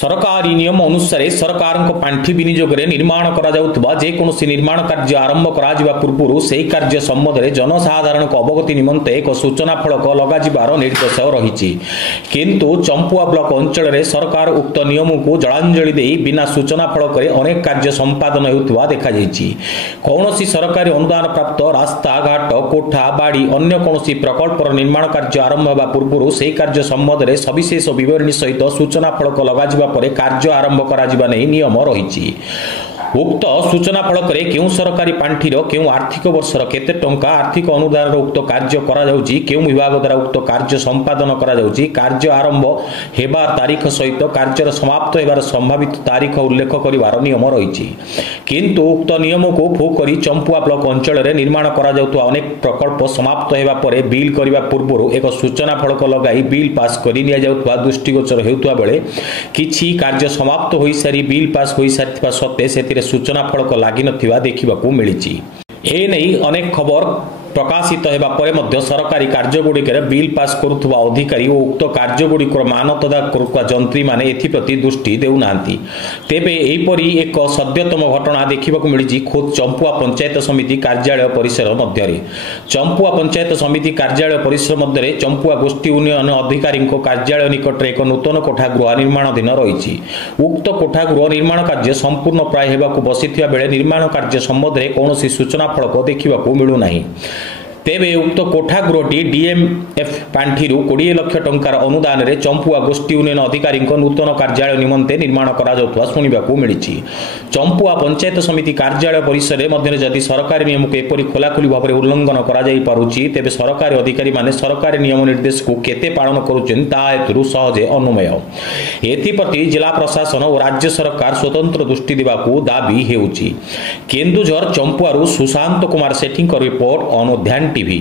सरकारी नियम अनुसार सरकार पांठि विनियोग निर्माण जेकोसी निर्माण कार्य आरंभ करा पूर्व से कार्य सम्बन्ध में जनसाधारण अवगति निमंते एक सूचना फलक लगार निर्देश रही किंतु चंपुआ ब्लॉक अंचल में सरकार उक्त नियम को जलांजलि दे बिना सूचना फलक अनेक कार्य संपादन होता देखा कौन सरकारी अनुदान प्राप्त रास्ता घाट कोठा बाड़ी अन्य कौन प्रकल्पर निर्माण कार्य आरंभ होगा पूर्व से कार्य संबंध में सविशेष बरणी सहित सूचना फलक लग कार्य आरंभ करा नियम रही उक्त सूचना फलक क्यों सरकारी पांठिर क्यों आर्थिक वर्षर केते टंका आर्थिक अनुदान उक्त कार्य क्यों विभाग द्वारा उक्त कार्य संपादन कार्य आरंभ हेबार तारीख सहित कार्य समाप्त होबार संभावित तारीख उल्लेख करिवार नियम रही किंतु उक्त नियम को फो कर चंपुआ ब्लॉक अंचल में निर्माण करा अनेक प्रकल्प समाप्त होगा पर बिल करने पूर्व एक सूचना फलक लगाई बिल पास कर दृष्टिगोचर होता बेले किछि कार्य समाप्त हो सारी बिल पास हो सारी सत्वे से सूचना फलक लगी नथिबा देखिबाकू मिलिछि एने अनेक खबर प्रकाशित होगा पर सरकारी कार्यगुड़िक बिल पास करुवा अधिकारी और उक्त कार्यगुड़िक मान तदारख करुवा जंत्री माने एथिप्रति दृष्टि देउना तेबे एहिपरि एक सद्यतम घटना देखा मिली खोद चंपुआ पंचायत समिति कार्यालय परिसर मध्य चंपुआ पंचायत समिति कार्यालय परिसर मध्य चंपुआ गोष्ठी उन्नयन अधिकारी कार्यालय निकट एक नूतन कोठागृह निर्माणाधीन रही उक्त कोठागृह निर्माण कार्य संपूर्ण प्राय होगा बसी बेले निर्माण कार्य संबंध में कौन सूचना फलक देखा मिलूना तेबे उक्त कोठागृहटी डीएमएफ पांठि 20 लाख टंकार अनुदान रे चंपुआ गोष्ठी उन्नयन अधिकारी नूतन कार्यालय निमंते निर्माण करा शुणा मिली चंपुआ पंचायत समिति कार्यालय परिसर में जदि सरकारी नियम को एपरी खोलाखोली भाव में उल्लंघन करे सरकारी अधिकारी माने सरकारी नियम निर्देश को केते पालन करुँ सहजे अनुमेय एप्रति जिला प्रशासन और राज्य सरकार स्वतंत्र दृष्टि देवाकू दाबी हेउची केन्दुझर चंपुआरू सुशांत कुमार सेठी रिपोर्ट अनुध्यान टीवी।